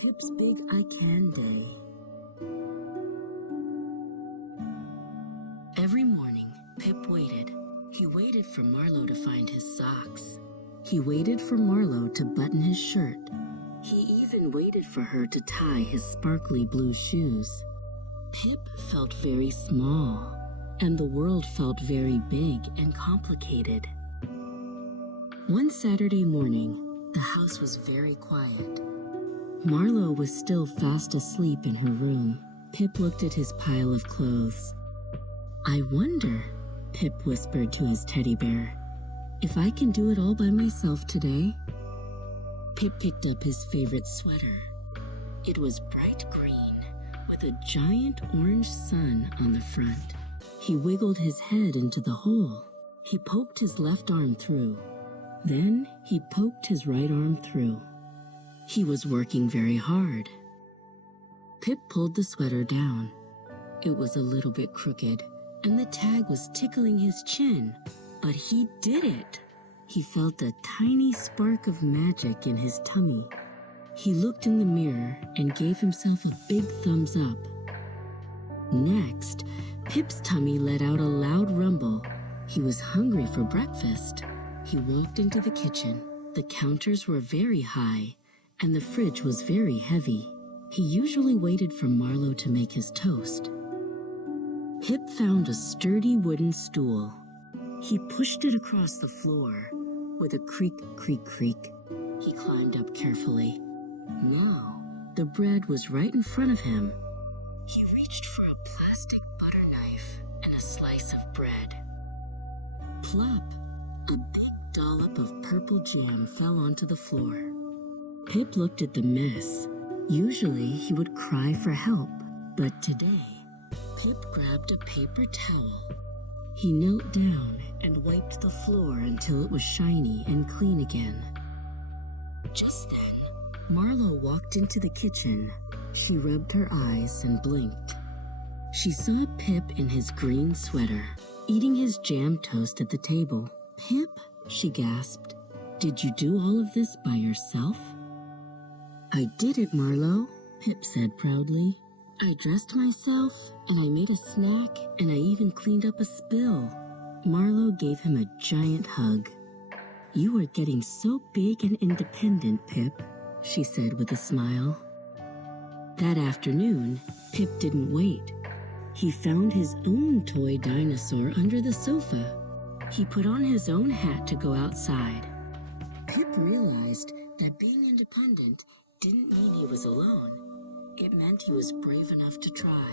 Pip's Big I Can Day. Every morning, Pip waited. He waited for Marlowe to find his socks. He waited for Marlowe to button his shirt. He even waited for her to tie his sparkly blue shoes. Pip felt very small, and the world felt very big and complicated. One Saturday morning, the house was very quiet. Marlowe was still fast asleep in her room. Pip looked at his pile of clothes. "I wonder," Pip whispered to his teddy bear, "if I can do it all by myself today." Pip picked up his favorite sweater. It was bright green, with a giant orange sun on the front. He wiggled his head into the hole. He poked his left arm through. Then he poked his right arm through. He was working very hard. Pip pulled the sweater down. It was a little bit crooked, and the tag was tickling his chin, but he did it. He felt a tiny spark of magic in his tummy. He looked in the mirror and gave himself a big thumbs up. Next, Pip's tummy let out a loud rumble. He was hungry for breakfast. He walked into the kitchen. The counters were very high, and the fridge was very heavy. He usually waited for Marlowe to make his toast. Pip found a sturdy wooden stool. He pushed it across the floor with a creak, creak, creak. He climbed up carefully. Now, the bread was right in front of him. He reached for a plastic butter knife and a slice of bread. Plop! A big dollop of purple jam fell onto the floor. Pip looked at the mess. Usually, he would cry for help, but today, Pip grabbed a paper towel. He knelt down and wiped the floor until it was shiny and clean again. Just then, Marlowe walked into the kitchen. She rubbed her eyes and blinked. She saw Pip in his green sweater, eating his jam toast at the table. "Pip," she gasped, "did you do all of this by yourself?" "I did it, Marlowe," Pip said proudly. "I dressed myself, and I made a snack, and I even cleaned up a spill." Marlowe gave him a giant hug. "You are getting so big and independent, Pip," she said with a smile. That afternoon, Pip didn't wait. He found his own toy dinosaur under the sofa. He put on his own hat to go outside. Pip realized that being independent didn't mean he was alone. It meant he was brave enough to try.